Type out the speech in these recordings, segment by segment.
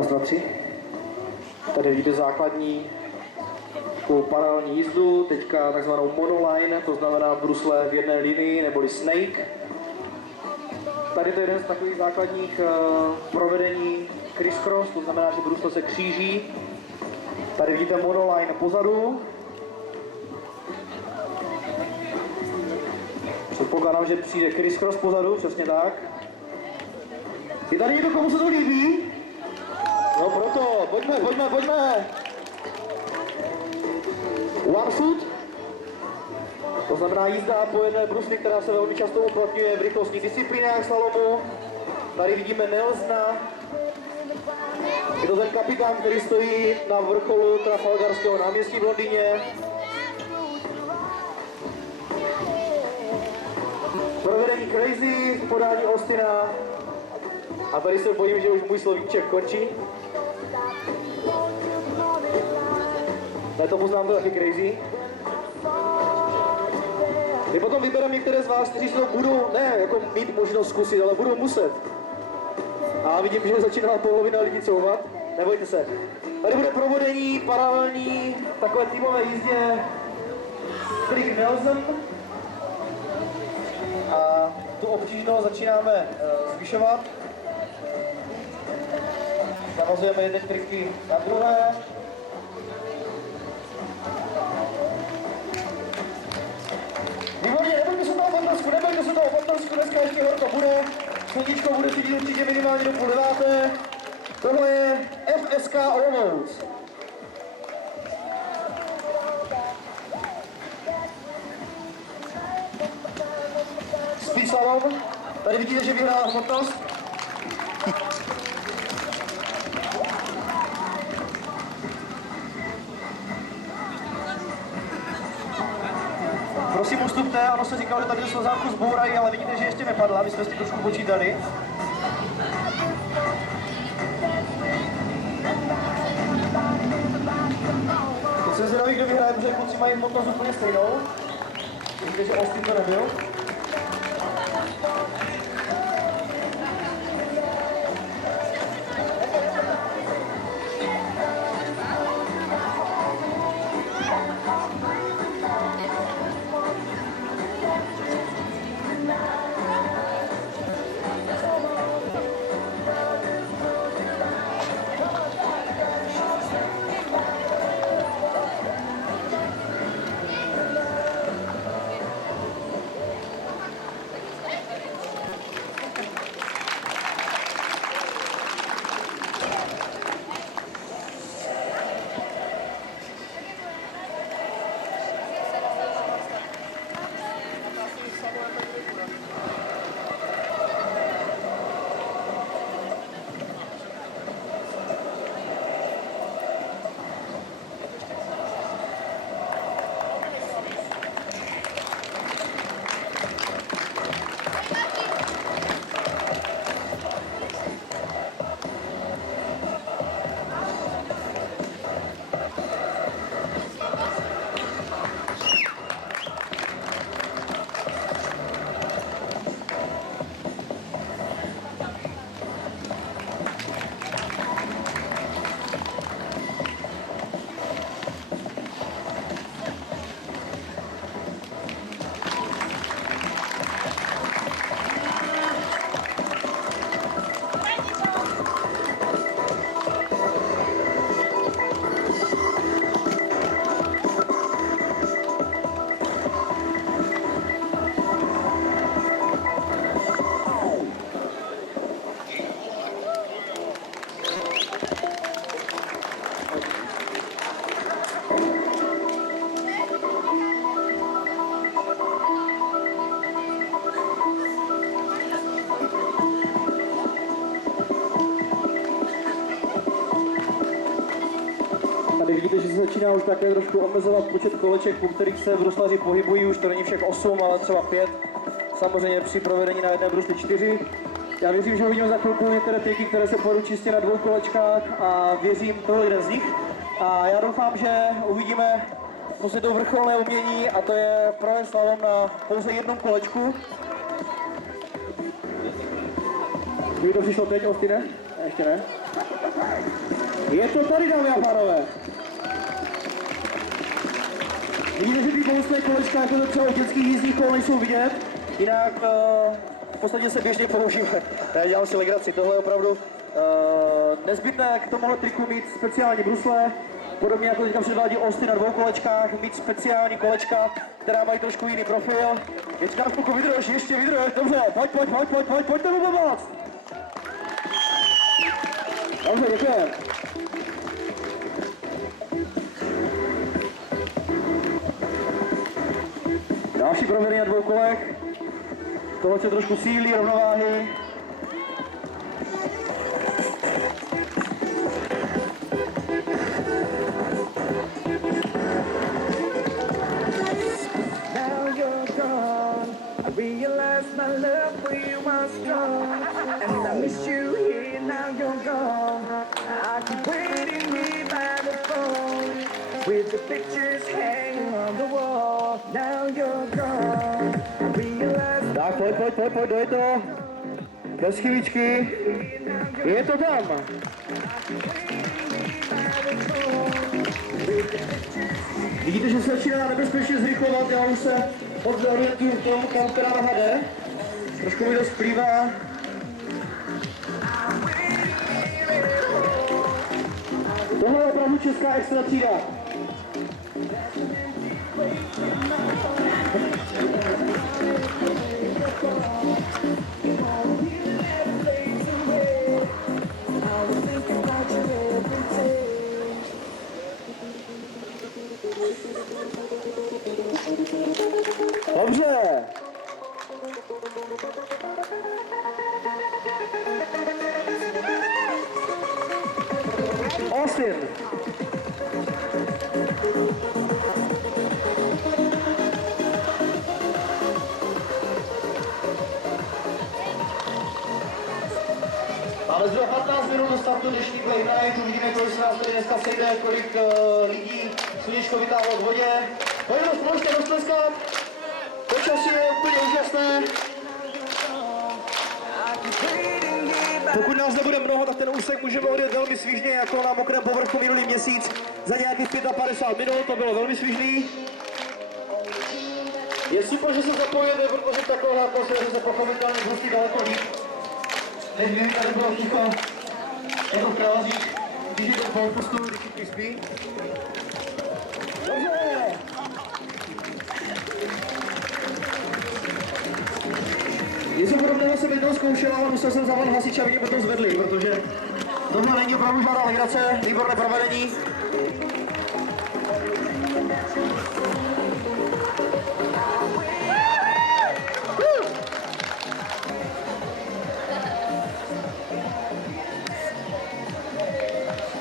Raz, dva, tři. Tady vidíte základní paralelní jízdu, teďka takzvanou monoline, to znamená brusle v jedné linii, neboli snake. Tady to je jeden z takových základních provedení criss-cross, to znamená, že brusle se kříží. Tady vidíte monoline pozadu. Předpokládám, že přijde criss-cross pozadu, přesně tak. Je tady někdo, komu se to líbí? No proto, pojďme. One foot. To znamená jízda po jedné brusli, která se velmi často uplatňuje v rychlostních disciplínách slalomu. Tady vidíme Nelsona. Je to ten kapitán, který stojí na vrcholu Trafalgarského náměstí v Londýně. Provedení crazy v podání Austina. A tady se bojím, že už můj slovíček končí. Ale tomu znám to taky crazy. My potom vybereme některé z vás, kteří se to budou, ne jako mít možnost zkusit, ale budou muset. A vidím, že začíná polovina lidí couvat. Nebojte se. Tady bude provedení paralelní takové týmové jízdě Trick Nelson. A tu obtížnost začínáme zvyšovat. Navazujeme jedny triky na druhé. Výborně, nebojte se toho Bottorsku, dneska ještě horko bude. Sluníčko bude cítit určitě minimálně do 8:30. Tohle je FSK Olomouc. Speed slalom. Tady vidíte, že vyhrává hmotnost. Prosím, ustupte, ano se říkalo, že tady slezánku zbourají, ale vidíte, že ještě nepadla, my jsme si trošku počítali. Teď jsem zvědavý, kdo vyhraje, protože kluci mají hmotnost úplně stejnou. Vidíte, že Austin to nebyl. Tady vidíte, že se začíná už také trošku omezovat počet koleček, po kterých se bruslaři pohybují, už to není však 8, ale třeba 5. Samozřejmě při provedení na jedné brusli 4. Já věřím, že uvidíme za chvilku některé pěky, které se pojedou čistě na 2 kolečkách a věřím, tohle jeden z nich. A já doufám, že uvidíme prostě to vrcholné umění a to je provést slalom na pouze jednom kolečku. Kdy to přišlo teď, Austine? ještě ne. Je to tady, dámy a pánové. Vidíte, že ty bousné kolečka, jako to třeba u dětských jízdních kol, nejsou vidět. Jinak v podstatě se běžně používá. Dělám si legraci, tohle je opravdu nezbytné k tomuhle triku mít speciální brusle. Podobně jako teďka předvádí Austin na dvou kolečkách, mít speciální kolečka, která mají trošku jiný profil. Ještě nám chvilku vydrž, ještě vydrž, dobře, pojďte mu pomoct. Dobře, děkujeme. Další prověrení na dvou kolech. Tohle se trošku sílí, rovnováhy. Realize my love for you was strong, and I miss you here, now you're gone. I keep waiting here by the phone, with the pictures hanging on the wall. Now you're gone. I realize. Tak, pojď, dojď to. Bez chvíličky. Je to tam. Vidíte, že se začíná nebezpečně zrychlovat, já už se moc neorientuju v tom, kam která noha jde. Trošku mi to splývá. Tohle je opravdu česká extra třída. Dobře. Austin. Máme zhruba 15 minut do startu dnešní play night. Uvidíme, kolik se nás tady dneska sejde, kolik lidí sluníčko vytáhlo v vodě. Pojďme společně roztleskat. Počasí je úplně úžasné. Pokud nás nebude mnoho, tak ten úsek můžeme odjet velmi svižně, jako na mokrém povrchu minulý měsíc. Za nějakých 55 minut, to bylo velmi svižný. Je super, že se zapojili, protože taková atmosféra se pochopitelně zhustí daleko víc. Než kdyby tady bylo ticho, jako v krávazích, když je ten polpustu, když všichni spí. Něco podobného jsem jednou zkoušel, ale musel jsem zavolat hasiče, aby mě potom zvedli, protože tohle není opravdu žádná legrace, výborné provedení.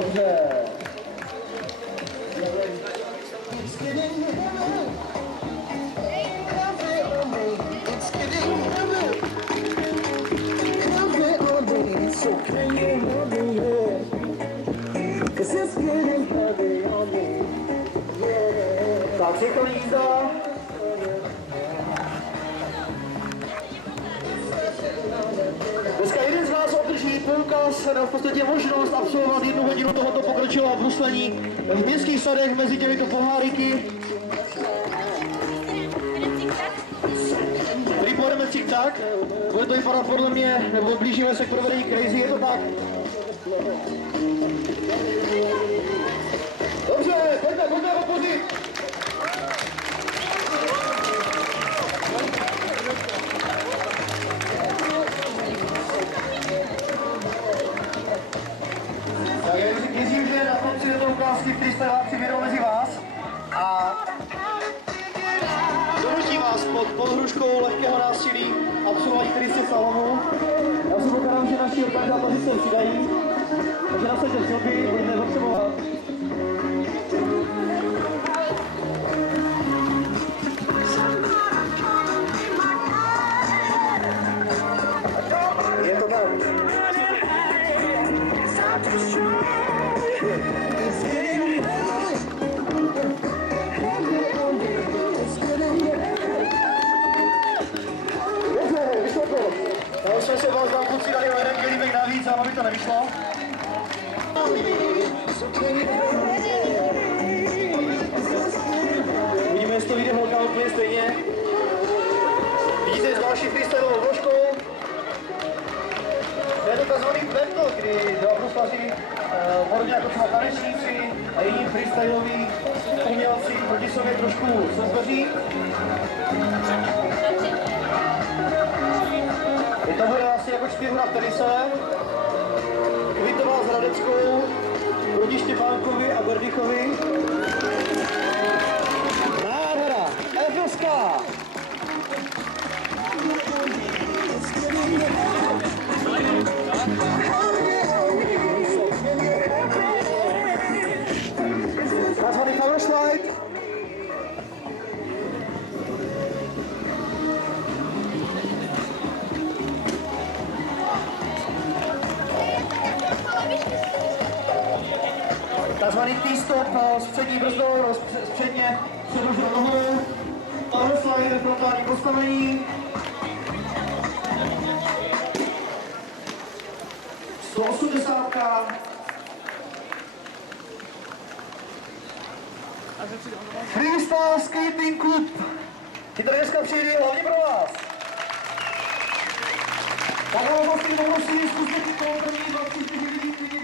Dobře. Tak, cyklní jízda. Dneska jeden z vás obdrží poukaz, nebo v podstatě možnost absolvovat 1 hodinu tohoto pokročilého bruslení v městských sadech mezi těmito poháriky. Tady pojedeme tik-tak, bude to vypadat podle mě, nebo blížíme se k provedení crazy, je to tak? Dobře, pojďme podpořit. Tak já věřím, že na konci této ukázky freestyláci vědou mezi vás a donutí vás pod hruškou lehkého násilí absolvovat 40 slalomů. Já se pokládám, že naši organizátoři se přidají, takže nasaďte silky, budete potřebovat. Je to tam. Já už jsem se vás dám kluci dali o jeden kelímek navíc, a aby to to nevyšlo. Uvidíme, jestli to vyjde holka úplně stejně. Vidíte s další freestylovou vložkou. To je to takzvaný battle, kdy dva bruslaři, podobně jako třeba tanečníci a jiní freestyloví umělci proti sobě trošku soupeří. To bude asi jako 4 v tenise. Kvitová s Radeckou proti Štěpánkovi a Berdychovi. Nádhera, Efilská! Nazvaný Power Slide. Takzvaný T-stop s přední brzdou, s předně předloženou nohou. Power slide ve frontální postavení. 180. Freestyle Skating Club. Ti tady dneska přijde hlavně pro vás. Tak vám vlastně poprosím, zkuste si to první 24 lidí, kteří